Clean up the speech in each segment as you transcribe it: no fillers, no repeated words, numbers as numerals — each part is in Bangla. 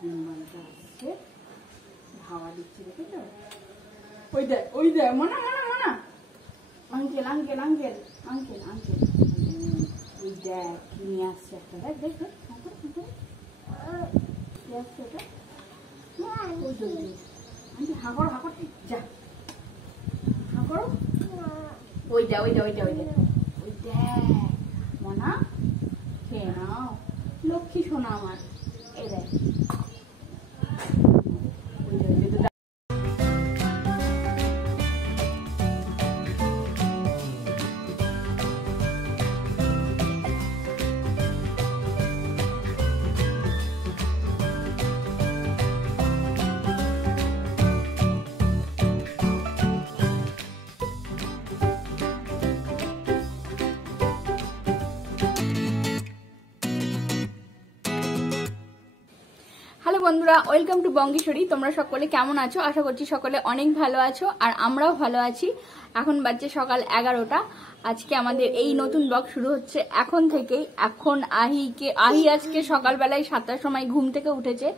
বিমানটা আসছে, হাওয়া দিচ্ছে, দেখেছো? ওই দেখ মনা মনা মনা, uncle uncle uncle uncle uncle, ওই দেখ কি নিয়ে আসছে একটা, দেখ দেখ দেখ, কি আসছে ওটা? হাঁকড়ো হাঁকড়ো, যা হাঁকড়ো, ওইটা ওইটা ওইটা ওইটা, ওই দেখ মনা, খেয়ে নাও, লক্ষ্মী সোনা আমার, এই দেখ। হ্যালো বন্ধুরা, ওয়েলকাম টু বঙ্গিশরি। তোমরা সকলে কেমন আছো? আশা করছি সকলে অনেক ভালো আছো, আর আমরাও ভালো আছি। এখন বাজছে সকাল 11টা। আজকে আমাদের এই নতুন ব্লগ শুরু হচ্ছে এখন থেকেই। এখন আহি আজকে সকালবেলায় 7টার সময় ঘুম থেকে উঠেছে,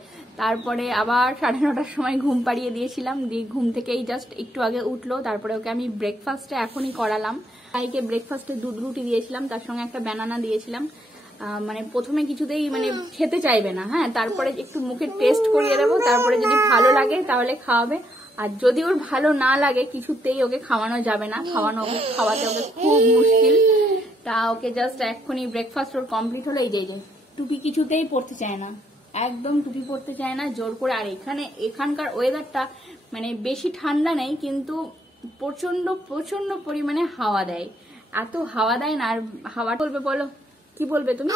তারপরে আবার 9:30টার সময় ঘুম পাড়িয়ে দিয়েছিলাম, দিয়ে ঘুম থেকেই জাস্ট একটু আগে উঠলো। তারপরে ওকে আমি ব্রেকফাস্টটা এখনই করালাম। আহিকে ব্রেকফাস্টে দুধ রুটি দিয়েছিলাম, তার সঙ্গে একটা ব্যানানা দিয়েছিলাম। মানে প্রথমে কিছুতেই মানে খেতে চাইবে না, হ্যাঁ, তারপরে একটু মুখে টেস্ট করিয়ে দেবো, তারপরে যদি ভালো লাগে তাহলে খাওয়াবে, আর যদি ওর ভালো না লাগে কিছুতেই ওকে খাওয়ানো যাবে না। খাওয়াতে ওকে খুব মুশকিল। তা ওকে জাস্ট এক্ষুনি ব্রেকফাস্ট ওর কমপ্লিট হলো। এই যে টুপি কিছুতেই পরতে চায় না, একদম টুপি পরতে চায় না, জোর করে। আর এখানকার ওয়েদারটা মানে বেশি ঠান্ডা নেই, কিন্তু প্রচন্ড প্রচন্ড পরিমাণে হাওয়া দেয়, এত হাওয়া দেয় না। আর হাওয়া বলবে, বলো কি বলবে তুমি?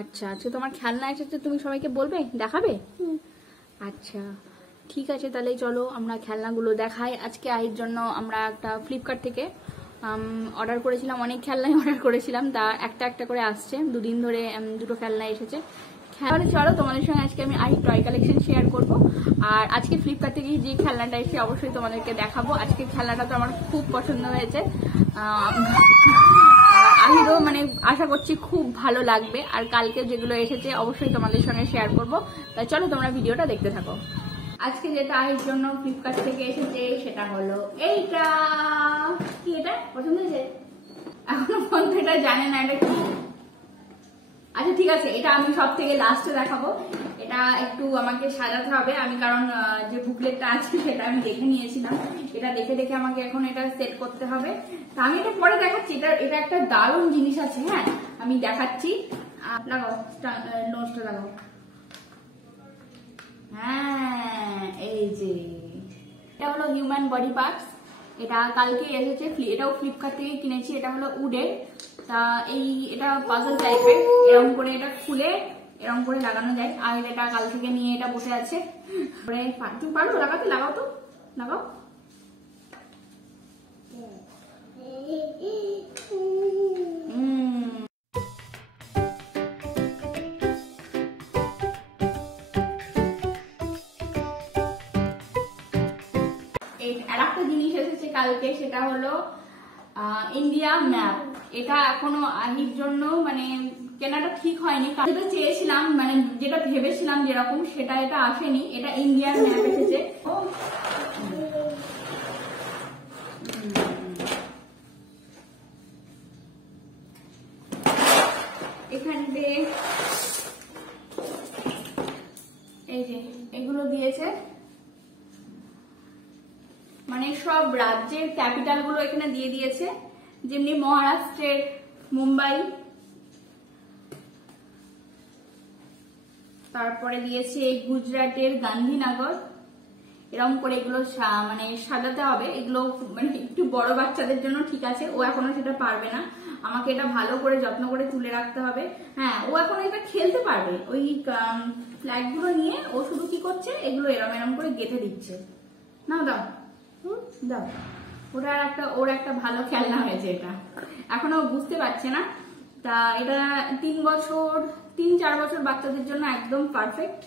আচ্ছা আচ্ছা, তোমার খেলনা এসেছে, তুমি সবাইকে বলবে, দেখাবে? আচ্ছা ঠিক আছে, তাহলে চলো আমরা খেলনাগুলো দেখাই। আজকে আহির জন্য আমরা একটা ফ্লিপকার্ট থেকে অর্ডার করেছিলাম, অনেক খেলনাই অর্ডার করেছিলাম, তা একটা একটা করে আসছে। দুদিন ধরে দুটো খেলনা এসেছে। চলো তোমাদের সঙ্গে আজকে আমি আহি টয় কালেকশন শেয়ার করব। আর আজকে ফ্লিপকার্ট থেকে যে খেলনাটা এসে অবশ্যই তোমাদেরকে দেখাবো। আজকে খেলনাটা তো আমার খুব পছন্দ হয়েছে, আহিরও মানে আশা করছি খুব ভালো লাগবে। আর কালকে যেগুলো এসেছে অবশ্যই তোমাদের সঙ্গে শেয়ার করব। তাই চলো তোমরা ভিডিওটা দেখতে থাকো। আজকে যেটা আহির জন্য ফ্লিপকার্ট থেকে এসেছে সেটা হলো এইটা। কি এটা পছন্দ হয়েছে? এখনো পর্যন্ত এটা জানে না এটা কি। আচ্ছা ঠিক আছে, এটা আমি সব থেকে লাস্টে দেখাবো। এটা একটু আমাকে সাজাতে হবে, আমি কারণ যে বুকলেটটা আছে সেটা আমি দেখে নিয়েছিলাম। এটা দেখে দেখে আমাকে এখন এটা সেট করতে হবে। তা আমি এটা পরে দেখাচ্ছি। এটা একটা দারুণ জিনিস আছে, হ্যাঁ আমি দেখাচ্ছি। লাগাও নোজটা লাগাও। হ্যাঁ এই যে এটা হলো হিউম্যান বডি পার্টস। এটা কালকে এসেছে, এটাও ফ্লিপকার্ট থেকে কিনেছি। এটা হলো উডের। তা এটা পাজল টাইপের, এরকম করে এটা খুলে এরকম করে লাগানো যায়। আর এটা কাল থেকে নিয়ে এটা বসে আছে। তুমি পারো লাগাতে? লাগাও তো, লাগাও। আর একটা জিনিস এসেছে কালকে, সেটা হলো ইন্ডিয়া ম্যাপ। এটা এখনো আহির জন্য মানে কেনাটা ঠিক হয়নি, যেটা চেয়েছিলাম মানে যেটা ভেবেছিলাম যেরকম সেটা এটা আসেনি। এটা ইন্ডিয়ান ম্যাপ এসেছে। এখানে এই যে এগুলো দিয়েছে, মানে সব রাজ্যের ক্যাপিটাল গুলো এখানে দিয়ে দিয়েছে। যেমনি মহারাষ্ট্রের মুম্বাই, তারপরে দিয়েছে গুজরাটের গান্ধীনগর। এরকম করে এগুলো মানে সাজাতে হবে। এগুলো মানে একটু বড় বাচ্চাদের জন্য ঠিক আছে, ও এখনো সেটা পারবে না। আমাকে এটা ভালো করে যত্ন করে তুলে রাখতে হবে। হ্যাঁ ও এখন এটা খেলতে পারবে। ওই ফ্ল্যাগ গুলো নিয়ে ও শুধু কি করছে, এগুলো এরম এরম করে গেঁথে দিচ্ছে। না দাও দাও, ওর একটা ভালো খেলনা হয়েছে এটা। এখনো বুঝতে পারছে না। তা এটা 3-4 বছর বাচ্চাদের জন্য একদম পারফেক্ট।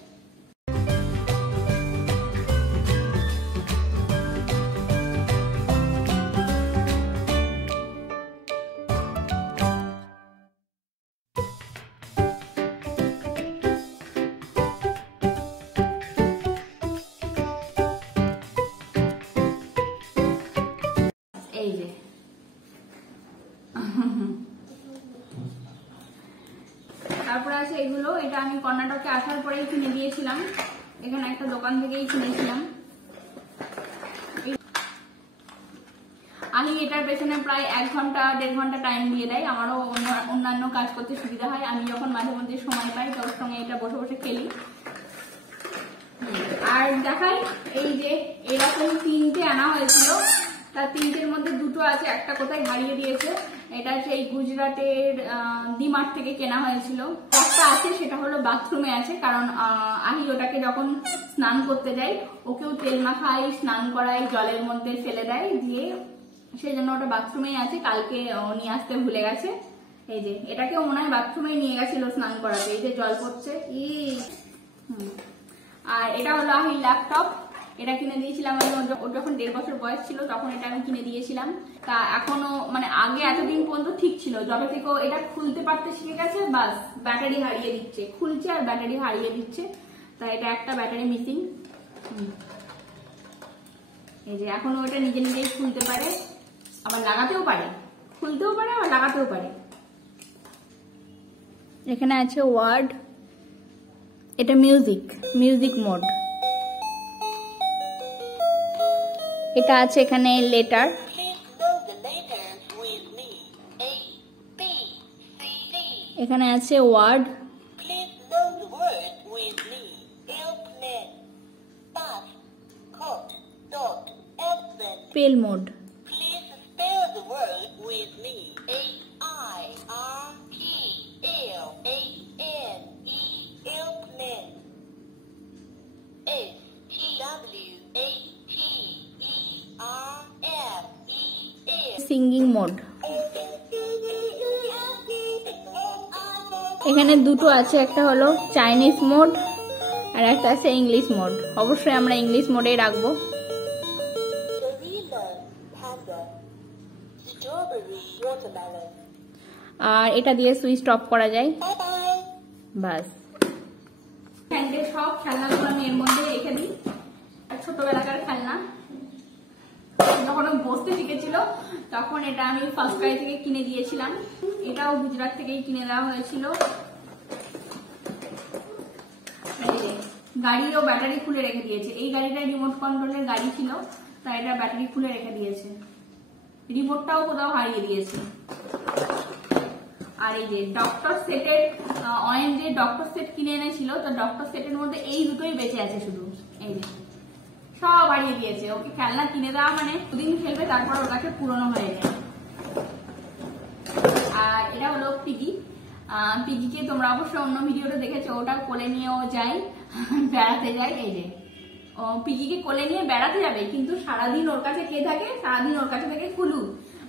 তারপরে আছে এগুলো, এটা আমি কর্ণাটকে আসার পরেই কিনে দিয়েছিলাম, এখানে একটা দোকান থেকেই কিনেছিলাম। আমি এটার পেছনে প্রায় 1 ঘন্টা 1.5 ঘন্টা টাইম দিয়ে দেয়, আমারও অন্যান্য কাজ করতে সুবিধা হয়। আমি যখন মাঝে মধ্যে সময় পাই তোর সঙ্গে এটা বসে বসে খেলি। আর দেখাই, এই যে এরকম 3টে আনা হয়েছিল, তার 3টের মধ্যে 2টো আছে, একটা কোথায় হারিয়ে দিয়েছে। এটা সেই গুজরাটের ডিমার্ট থেকে কেনা হয়েছিল। একটা আছে, সেটা হলো বাথরুমে আছে, কারণ আহি ওটাকে যখন স্নান করতে যায় ওকেও তেল মাখাই, স্নান করাই, জলের মধ্যে ফেলে দেয়, দিয়ে সেই জন্য ওটা বাথরুমেই আছে। কালকে নিয়ে আসতে ভুলে গেছে। এই যে এটাকেও মনে হয় বাথরুমেই নিয়ে গেছিল স্নান করাতে। এই যে জল পড়ছে। আর এটা হলো আহির ল্যাপটপ, এটা কিনে দিয়েছিলাম আমি, ওর যখন 1.5 বছর বয়স ছিল তখন এটা আমি কিনে দিয়েছিলাম। তা এখনো মানে আগে এতদিন পর্যন্ত ঠিক ছিল, যবে থেকে এটা খুলতে পারতে শিখে গেছে বাস ব্যাটারি হারিয়ে দিচ্ছে, খুলছে আর ব্যাটারি হারিয়ে দিচ্ছে। তা এটা একটা ব্যাটারি মিসিং। এই যে এখনো এটা নিজে নিজেই খুলতে পারে, আবার লাগাতেও পারে, খুলতেও পারে আবার লাগাতেও পারে। এখানে আছে ওয়ার্ড, এটা মিউজিক মোড। এটা আছে এখানে লেটার। এখানে আছে word. Spell mode. Singing mode. এখানে 2টো আছে, একটা হলো চাইনিজ মোড আর একটা আছে ইংলিশ মোড। অবশ্যই আমরা ইংলিশ মোডেই রাখবো। আর এটা দিয়ে সুইচ অফ করা যায়, বাস। সব খেলনাগুলো আমি এর মধ্যে রেখে দিই, ছোটবেলাকার খেলনা। যখন বসতে শিখেছিল তখন এটা আমি ফার্স্ট ক্রাই থেকে কিনে দিয়েছিলাম, এটাও গুজরাট থেকেই কিনে দেওয়া হয়েছিল। গাড়িরও ব্যাটারি খুলে রেখে দিয়েছে, এই গাড়িটা রিমোট কন্ট্রোলের গাড়ি ছিল, তাই এটা ব্যাটারি খুলে রেখে দিয়েছে, রিমোটটাও কোথাও হারিয়ে দিয়েছে। আর এই যে ডক্টর সেটের অয়েন যে ডক্টর সেট কিনে এনেছিল, তো ডক্টর সেটের মধ্যে এই 2টোই বেঁচে আছে শুধু। এই যে সব হারিয়ে দিয়েছে, ওকে খেলনা কিনে দেওয়া মানে 2 দিন খেলবে, তারপর ওর কাছে পুরনো হয়ে যায়। আর এটা হলো পিগি। পিগিকে তোমরা অবশ্যই অন্য ভিডিওটা দেখেছো, ওটা কোলে নিয়েও যায়, বেড়াতে যায়। এই যে ও পিগিকে কোলে নিয়ে বেড়াতে যাবে, কিন্তু সারাদিন ওর কাছে কে থাকে? সারাদিন ওর কাছে থাকে কুলু।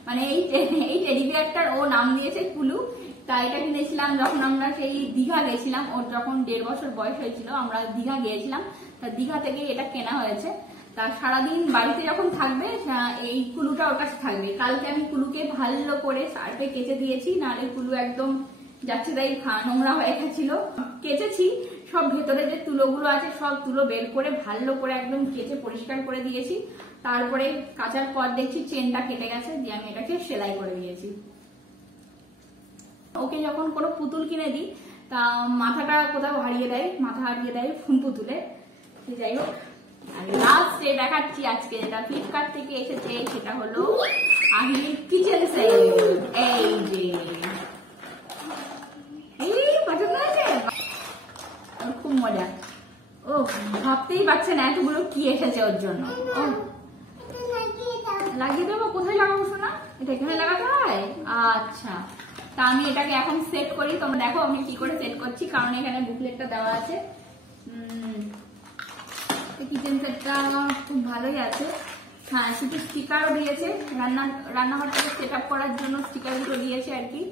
মানে এই টেডি বিয়ারটার ও নাম দিয়েছে কুলু। তা এটা কিনেছিলাম যখন আমরা সেই দীঘা গেছিলাম, ওর যখন 1.5 বছর বয়স হয়েছিল, আমরা দীঘা গিয়েছিলাম, তা দীঘা থেকে এটা কেনা হয়েছে। তা সারাদিন বাড়িতে যখন থাকবে এই কুলুটা ওর কাছে থাকবে। কালকে আমি কুলুকে ভালো করে সার্ফে কেচে দিয়েছি, নাহলে কুলু একদম যাচ্ছে তাই নোংরা হয়ে গেছিল। কেচেছি, সব ভেতরে যে তুলোগুলো আছে সব তুলো বের করে ভালো করে একদম কেচে পরিষ্কার করে দিয়েছি। তারপরে কাচার পর দেখছি চেনটা কেটে গেছে, দিয়ে আমি এটাকে সেলাই করে দিয়েছি। ওকে যখন কোনো পুতুল কিনে দিই তা মাথাটা কোথাও হারিয়ে দেয়, মাথা হারিয়ে দেয় পুতুলে। যাই হোক, আর লাস্টে দেখাচ্ছি আজকে যেটা ফ্লিপকার্ট থেকে এসেছে, সেটা হলো আহির কিচেন সেট। এই যে পছন্দ হয়েছে, খুব মজা। ও ভাবতেই পারছে না এতগুলো কি এসেছে ওর জন্য। লাগিয়ে দেবো? কোথায় লাগাবো শোনা? এটা এখানে লাগাতে হয়? আচ্ছা, তা আমি এটাকে এখন সেট করি। তোমরা দেখো আমি কি করে সেট করছি, কারণ এখানে বুকলেটটা দেওয়া আছে। কিচেন সেটটা খুব ভালোই আছে। হ্যাঁ, শুধু স্টিকারও দিয়েছে, রান্নাঘরটাকে সেট আপ করার জন্য স্টিকারগুলো দিয়েছে আর কি।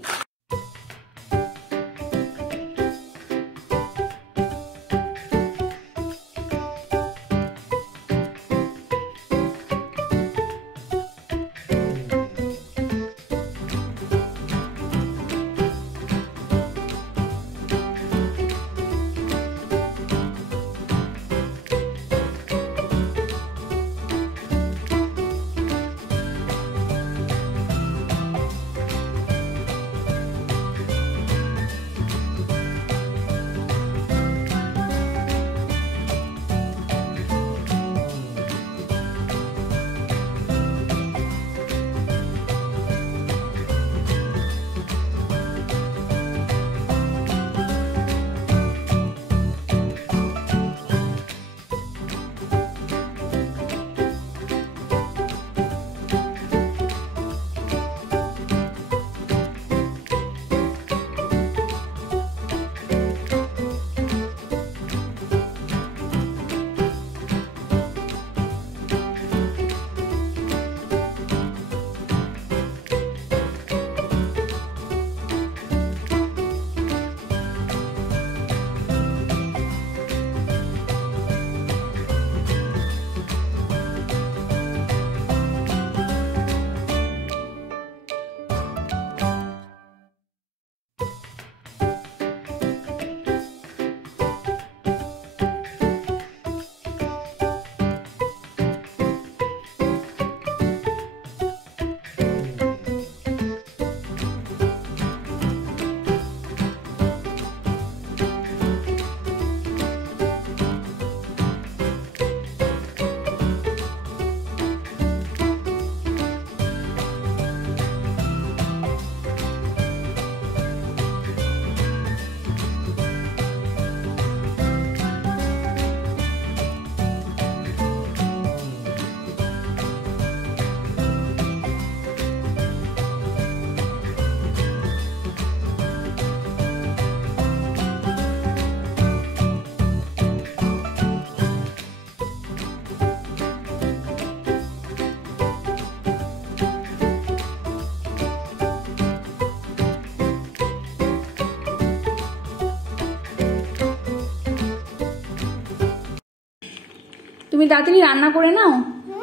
তুমি তাড়াতাড়ি রান্না করে নাও,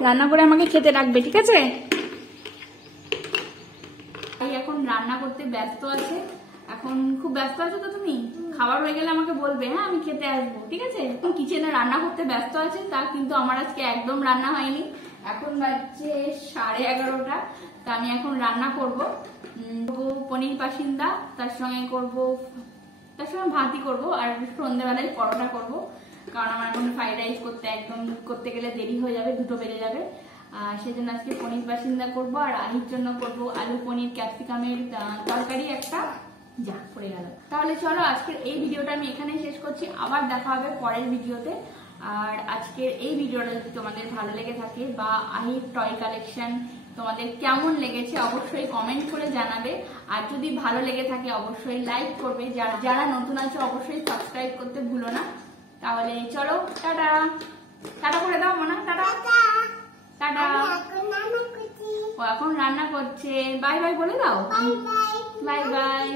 রান্না করে আমাকে খেতে রাখবে, ঠিক আছে? এখন রান্না করতে ব্যস্ত আছে, এখন খুব ব্যস্ত আছো তো তুমি? খাবার হয়ে গেলে আমাকে বলবে, হ্যাঁ আমি খেতে আসবো, ঠিক আছে? এখন কিচেনে রান্না করতে ব্যস্ত আছে, তা কিন্তু আমার আজকে একদম রান্না হয়নি। এখন বাজছে 11:30, তা আমি এখন রান্না করবো পনির পাসিন্দা, তার সঙ্গে ভাতই করবো, আর সন্ধ্যেবেলায় পরোটা করবো, কারণ আমার এখন ফ্রাইড রাইস করতে গেলে দেরি হয়ে যাবে, 2টো বেজে যাবে। সেজন্য আজকে পনির পাসিন্দা করবো, আর আহির জন্য করবো আলু পনির ক্যাপসিকামের তরকারি একটা। যা পড়ে গেল। তাহলে চলো আজকের এই ভিডিওটা আমি এখানেই শেষ করছি, আবার দেখা হবে পরের ভিডিওতে। আর আজকের এই ভিডিওটা যদি তোমাদের ভালো লেগে থাকে বা আহির টয় কালেকশন তোমাদের কেমন লেগেছে অবশ্যই কমেন্ট করে জানাবে, আর যদি ভালো লেগে থাকে অবশ্যই লাইক করবে, যারা নতুন আছে অবশ্যই সাবস্ক্রাইব করতে ভুলো না। তাহলে চলো, টাটা টাটা করে দাও মনা, টাটা টাটা। ও এখন রান্না করছে, বাই বাই বলে দাও, বাই বাই।